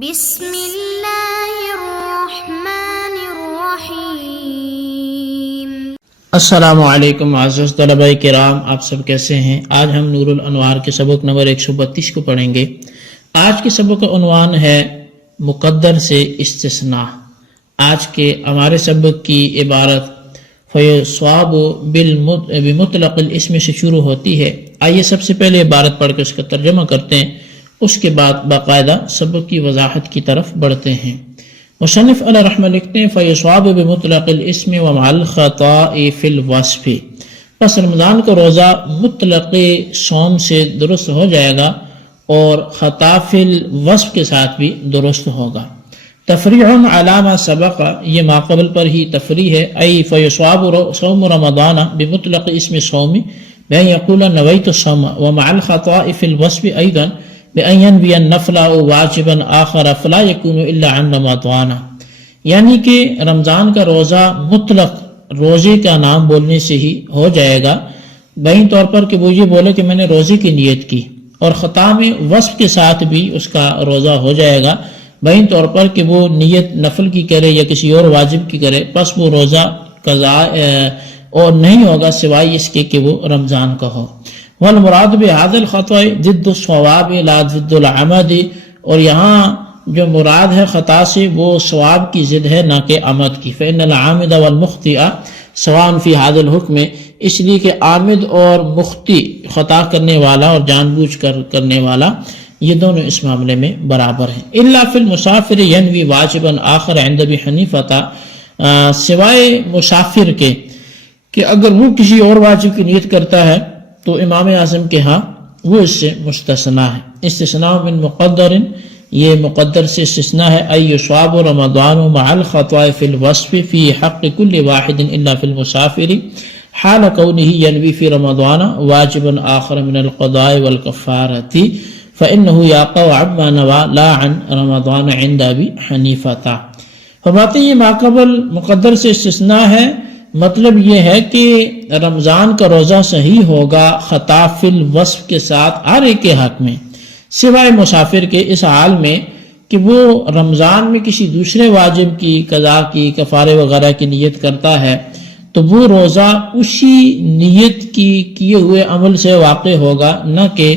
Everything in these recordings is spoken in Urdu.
بسم اللہ الرحمن الرحیم۔ السلام علیکم معزز طلبہ کرام، آپ سب کیسے ہیں؟ آج ہم نور الانوار کے سبق نمبر 132 کو پڑھیں گے۔ آج کے سبق کا عنوان ہے مقدر سے استثناء۔ آج کے ہمارے سبق کی عبارت فَيُصَابُ بِمُطْلَقِ الاسم سے شروع ہوتی ہے۔ آئیے سب سے پہلے عبارت پڑھ کے اس کا ترجمہ کرتے ہیں، اس کے بعد باقاعدہ سبق کی وضاحت کی طرف بڑھتے ہیں۔ مصنف علیہ رحمہ لکھتے ہیں فَيُصَابُ بِمُطْلَقِ الاسم وَمَعَ الْخَطَاءِ فِي الْوَصْفِ، پس رمضان کا روزہ مطلق صوم سے درست ہو جائے گا اور خطا فی الوصف کے ساتھ بھی درست ہوگا۔ تفریح علی ما سبق، یہ ما قبل پر ہی تفریح ہے۔ ای فیصواب صوم رمضان بمطلق اسم صوم بأن یقول نویت الصوم ومع الخطاء فی الوصف ایضا بأن ینوی النفل او واجبا آخر فلا یکون الا عن رمضان، یعنی کہ رمضان کا روزہ مطلق روزے کا نام بولنے سے ہی ہو جائے گا، بہین طور پر کہ وہ یہ بولے کہ میں نے روزے کی نیت کی، اور خطا میں وصف کے ساتھ بھی اس کا روزہ ہو جائے گا، بہین طور پر کہ وہ نیت نفل کی کرے یا کسی اور واجب کی کرے، پس وہ روزہ قضا اور نہیں ہوگا سوائے اس کے کہ وہ رمضان کا ہو۔ والمراد بهذا الخطأ ضد الصواب لا ضد العمد، اور یہاں جو مراد ہے خطا سے وہ ثواب کی ضد ہے نہ کہ عمد کی۔ فإن العامد والمخطئ سواء في هذا الحكم، اس لیے کہ عامد اور مخطئ خطا کرنے والا اور جان بوجھ کر کرنے والا یہ دونوں اس معاملے میں برابر ہیں۔ الا فی المسافر ینوی واجبا آخر عند ابی حنیفہ، سوائے مسافر کے کہ اگر وہ کسی اور واجب کی نیت کرتا ہے تو امام اعظم کے ہاں وہ اس سے مستثنیٰ ہے۔ استثناء من مقدر، یہ مقدر سے استثناء ہے۔ ای یصاب رمضان مع الخطاء فی الوصف فی حق کل واحد الا فی المسافر حال کونہ ینوی فی رمضان واجبا آخر من القضاء والکفارۃ فإنه يقع عما نوى لا عن رمضان عند ابی حنیفہ۔ فرماتے ہیں یہ ماقبل مقدر سے استثناء ہے، مطلب یہ ہے کہ رمضان کا روزہ صحیح ہوگا خطا فی الوصف کے ساتھ ہر ایک کے حق میں، سوائے مسافر کے، اس حال میں کہ وہ رمضان میں کسی دوسرے واجب کی قضا کی کفارے وغیرہ کی نیت کرتا ہے تو وہ روزہ اسی نیت کی کیے ہوئے عمل سے واقع ہوگا، نہ کہ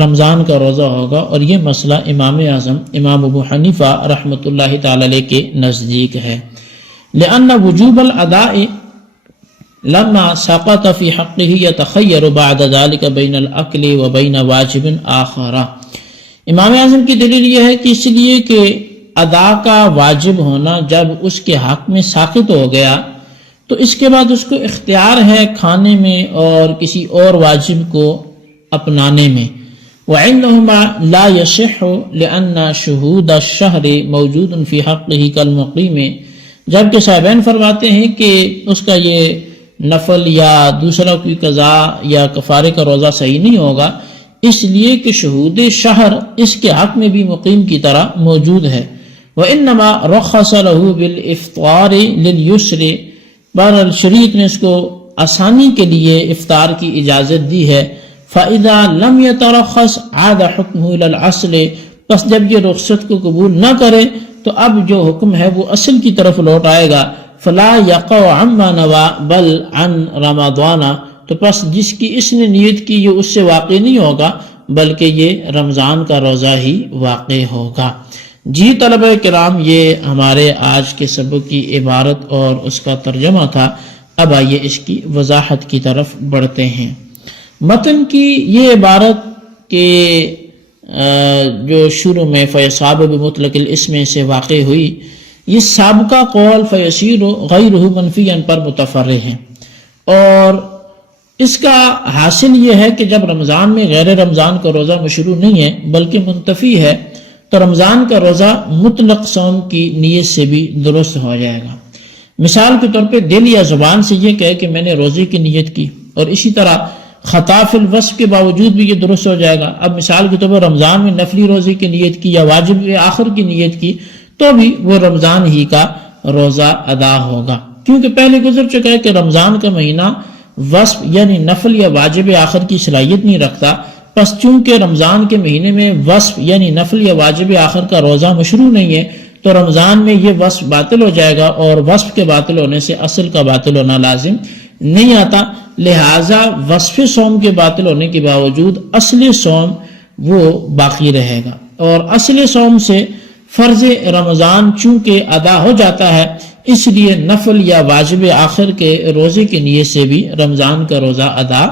رمضان کا روزہ ہوگا۔ اور یہ مسئلہ امام اعظم امام ابو حنیفہ رحمۃ اللہ تعالی علیہ کے نزدیک ہے۔ لأن وجوب الاداء لما سقط فی حقہ یتخیر بعد ذلك بین الاکل و بین واجب آخر، امام اعظم کی دلیل یہ ہے کہ اس لیے کہ ادا کا واجب ہونا جب اس کے حق میں ساقط ہو گیا تو اس کے بعد اس کو اختیار ہے کھانے میں اور کسی اور واجب کو اپنانے میں۔ وعندهما لا يصح لأن شهود الشهر موجود في حقه كالمقيم، جبکہ صاحبین فرماتے ہیں کہ اس کا یہ نفل یا دوسرا کوئی قضا یا کفارے کا روزہ صحیح نہیں ہوگا، اس لیے کہ شہود شہر اس کے حق میں بھی مقیم کی طرح موجود ہے۔ وإنما رخص له بالإفطار لليسر، بہرحال شریعت نے اس کو آسانی کے لیے افطار کی اجازت دی ہے۔ فإذا لم يترخص عاد حكمه إلى الأصل، پس جب یہ رخصت کو قبول نہ کرے تو اب جو حکم ہے وہ اصل کی طرف لوٹ آئے گا۔ فلا يقع عما نوى بل عن رمضان، تو پس جس کی اس نے نیت کی یہ اس سے واقع نہیں ہوگا بلکہ یہ رمضان کا روزہ ہی واقع ہوگا۔ جی طلبہ کرام، یہ ہمارے آج کے سبق کی عبارت اور اس کا ترجمہ تھا۔ اب آئیے اس کی وضاحت کی طرف بڑھتے ہیں۔ متن کی یہ عبارت کے جو شروع میں فیصاب بمطلق الاسم سے واقع ہوئی، یہ سابقہ قول فیصیر غیرہ منفیًا پر متفرع ہے، اور اس کا حاصل یہ ہے کہ جب رمضان میں غیر رمضان کا روزہ مشروع نہیں ہے بلکہ منتفی ہے تو رمضان کا روزہ مطلق صوم کی نیت سے بھی درست ہو جائے گا۔ مثال کے طور پہ دل یا زبان سے یہ کہے کہ میں نے روزے کی نیت کی، اور اسی طرح خطا فی الوصف کے باوجود بھی یہ درست ہو جائے گا۔ اب مثال کے طور پر رمضان میں نفلی روزے کی نیت کی یا واجب آخر کی نیت کی تو بھی وہ رمضان ہی کا روزہ ادا ہوگا، کیونکہ پہلے گزر چکا ہے کہ رمضان کا مہینہ وصف یعنی نفل یا واجب آخر کی صلاحیت نہیں رکھتا، پس چونکہ رمضان کے مہینے میں وصف یعنی نفل یا واجب آخر کا روزہ مشروع نہیں ہے تو رمضان میں یہ وصف باطل ہو جائے گا، اور وصف کے باطل ہونے سے اصل کا باطل ہونا لازم نہیں آتا، لہٰذا وصف صوم کے باطل ہونے کے باوجود اصل صوم وہ باقی رہے گا، اور اصل صوم سے فرض رمضان چونکہ ادا ہو جاتا ہے اس لیے نفل یا واجب آخر کے روزے کی نیت سے بھی رمضان کا روزہ ادا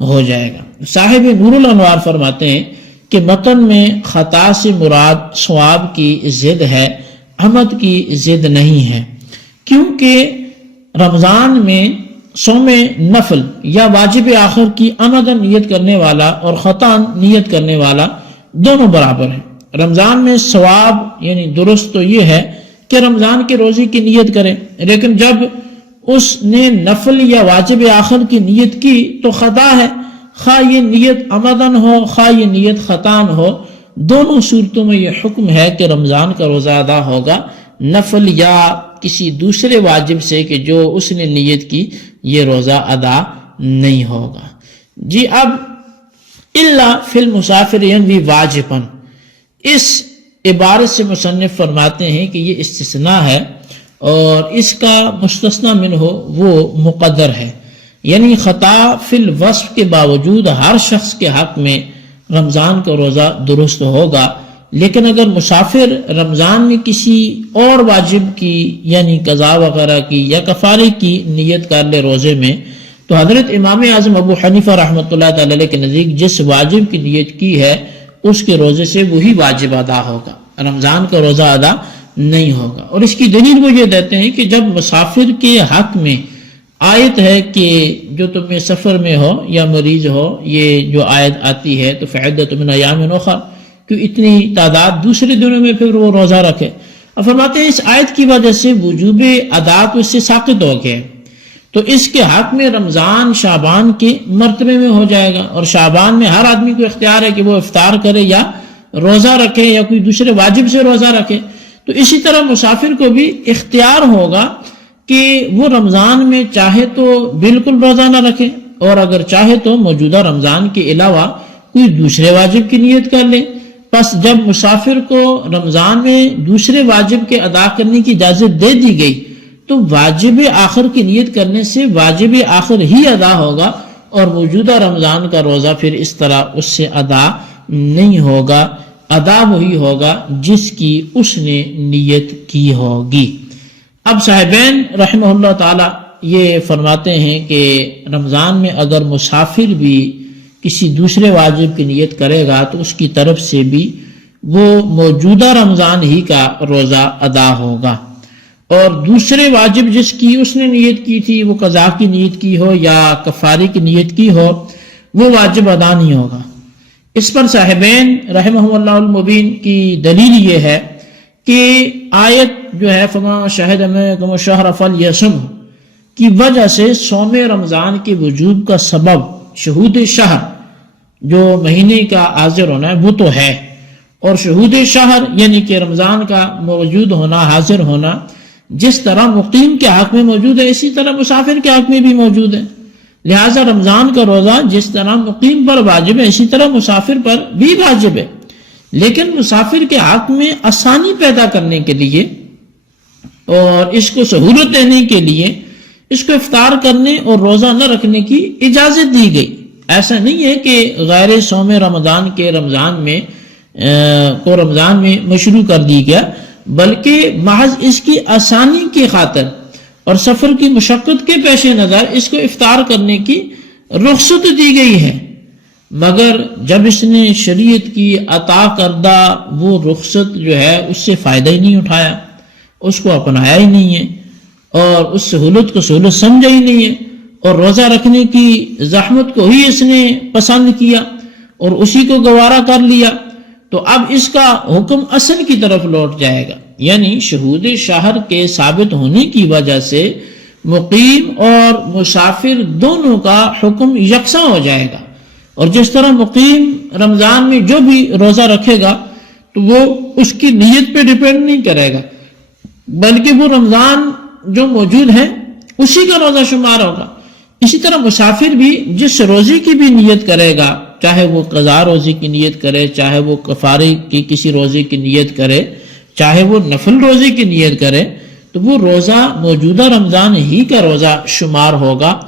ہو جائے گا۔ صاحب نور الانوار فرماتے ہیں کہ متن میں خطا سے مراد ثواب کی ضد ہے، عمد کی ضد نہیں ہے، کیونکہ رمضان میں صوم نفل یا واجب آخر کی عمدن نیت کرنے والا اور خطا نیت کرنے والا دونوں برابر ہیں۔ رمضان میں ثواب یعنی درست تو یہ ہے کہ رمضان کے روزے کی نیت کرے، لیکن جب اس نے نفل یا واجب آخر کی نیت کی تو خطا ہے، خواہ یہ نیت عمدن ہو خواہ یہ نیت خطان ہو، دونوں صورتوں میں یہ حکم ہے کہ رمضان کا روزہ ادا ہوگا، نفل یا کسی دوسرے واجب سے کہ جو اس نے نیت کی یہ روزہ ادا نہیں ہوگا۔ جی اب الا فی المسافر ینوی واجباً، اس عبارت سے مصنف فرماتے ہیں کہ یہ استثناء ہے اور اس کا مستثنی منہ وہ مقدر ہے، یعنی خطا فی الوصف کے باوجود ہر شخص کے حق میں رمضان کا روزہ درست ہوگا، لیکن اگر مسافر رمضان میں کسی اور واجب کی یعنی قضا وغیرہ کی یا کفارے کی نیت کر لے روزے میں تو حضرت امام اعظم ابو حنیفہ رحمۃ اللہ تعالی علیہ کے نزدیک جس واجب کی نیت کی ہے اس کے روزے سے وہی واجب ادا ہوگا، رمضان کا روزہ ادا نہیں ہوگا۔ اور اس کی دلیل وہ یہ دیتے ہیں کہ جب مسافر کے حق میں آیت ہے کہ جو تمہیں سفر میں ہو یا مریض ہو، یہ جو آیت آتی ہے تو فعدۃ من ایام اخر، کہ اتنی تعداد دوسرے دنوں میں پھر وہ روزہ رکھے، اور فرماتے ہیں اس آیت کی وجہ سے وجوب ادا تو اس سے ساقط ہو گیا، تو اس کے حق میں رمضان شعبان کے مرتبے میں ہو جائے گا، اور شعبان میں ہر آدمی کو اختیار ہے کہ وہ افطار کرے یا روزہ رکھے یا کوئی دوسرے واجب سے روزہ رکھے، تو اسی طرح مسافر کو بھی اختیار ہوگا کہ وہ رمضان میں چاہے تو بالکل روزہ نہ رکھے، اور اگر چاہے تو موجودہ رمضان کے علاوہ کوئی دوسرے واجب کی نیت کر لے۔ پس جب مسافر کو رمضان میں دوسرے واجب کے ادا کرنے کی اجازت دے دی گئی تو واجب آخر کی نیت کرنے سے واجب آخر ہی ادا ہوگا، اور موجودہ رمضان کا روزہ پھر اس طرح اس سے ادا نہیں ہوگا، ادا وہی ہوگا جس کی اس نے نیت کی ہوگی۔ اب صاحبین رحمہ اللہ تعالی یہ فرماتے ہیں کہ رمضان میں اگر مسافر بھی کسی دوسرے واجب کی نیت کرے گا تو اس کی طرف سے بھی وہ موجودہ رمضان ہی کا روزہ ادا ہوگا، اور دوسرے واجب جس کی اس نے نیت کی تھی وہ قضا کی نیت کی ہو یا کفارے کی نیت کی ہو وہ واجب ادا نہیں ہوگا۔ اس پر صاحبین رحمہ اللہ المبین کی دلیل یہ ہے کہ آیت جو ہے فما شہد منکم الشہر فلیصم کی وجہ سے صوم رمضان کے وجوب کا سبب شہود شہر جو مہینے کا حاضر ہونا ہے وہ تو ہے، اور شہود شہر یعنی کہ رمضان کا موجود ہونا حاضر ہونا جس طرح مقیم کے حق میں موجود ہے اسی طرح مسافر کے حق میں بھی موجود ہے، لہٰذا رمضان کا روزہ جس طرح مقیم پر واجب ہے اسی طرح مسافر پر بھی واجب ہے، لیکن مسافر کے حق میں آسانی پیدا کرنے کے لیے اور اس کو سہولت دینے کے لیے اس کو افطار کرنے اور روزہ نہ رکھنے کی اجازت دی گئی۔ ایسا نہیں ہے کہ غیر صوم رمضان کے رمضان میں مشروع کر دی گیا، بلکہ محض اس کی آسانی کی خاطر اور سفر کی مشقت کے پیش نظر اس کو افطار کرنے کی رخصت دی گئی ہے، مگر جب اس نے شریعت کی عطا کردہ وہ رخصت جو ہے اس سے فائدہ ہی نہیں اٹھایا، اس کو اپنایا ہی نہیں ہے اور اس سہولت کو سہولت سمجھا ہی نہیں ہے، اور روزہ رکھنے کی زحمت کو ہی اس نے پسند کیا اور اسی کو گوارا کر لیا، تو اب اس کا حکم اصل کی طرف لوٹ جائے گا، یعنی شہود شہر کے ثابت ہونے کی وجہ سے مقیم اور مسافر دونوں کا حکم یکساں ہو جائے گا، اور جس طرح مقیم رمضان میں جو بھی روزہ رکھے گا تو وہ اس کی نیت پہ ڈیپینڈ نہیں کرے گا، بلکہ وہ رمضان جو موجود ہے اسی کا روزہ شمار ہوگا۔ اسی طرح مسافر بھی جس روزے کی بھی نیت کرے گا چاہے وہ قضا روزی کی نیت کرے، چاہے وہ کفارے کی کسی روزے کی نیت کرے، چاہے وہ نفل روزے کی نیت کرے، تو وہ روزہ موجودہ رمضان ہی کا روزہ شمار ہوگا،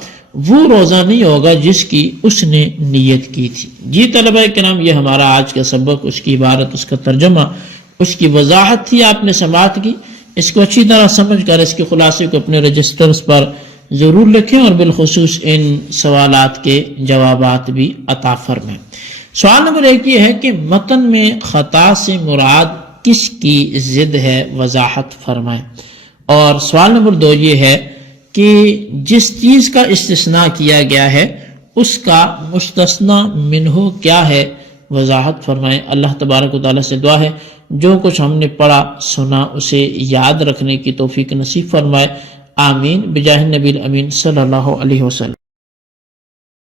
وہ روزہ نہیں ہوگا جس کی اس نے نیت کی تھی۔ جی طلبہ کرام، یہ ہمارا آج کا سبق، اس کی عبارت، اس کا ترجمہ، اس کی وضاحت تھی، آپ نے سماعت کی۔ اس کو اچھی طرح سمجھ کر اس کے خلاصے کو اپنے رجسٹرز پر ضرور لکھیں، اور بالخصوص ان سوالات کے جوابات بھی عطا فرمائیں۔ سوال نمبر 1 یہ ہے کہ متن میں خطا سے مراد کس کی ضد ہے، وضاحت فرمائیں۔ اور سوال نمبر 2 یہ ہے کہ جس چیز کا استثناء کیا گیا ہے اس کا مستثنی منہ کیا ہے، وضاحت فرمائیں۔ اللہ تبارک و تعالیٰ سے دعا ہے جو کچھ ہم نے پڑھا سنا اسے یاد رکھنے کی توفیق نصیب فرمائے، آمین، بجاہ نبی الامین صلی اللہ علیہ وسلم۔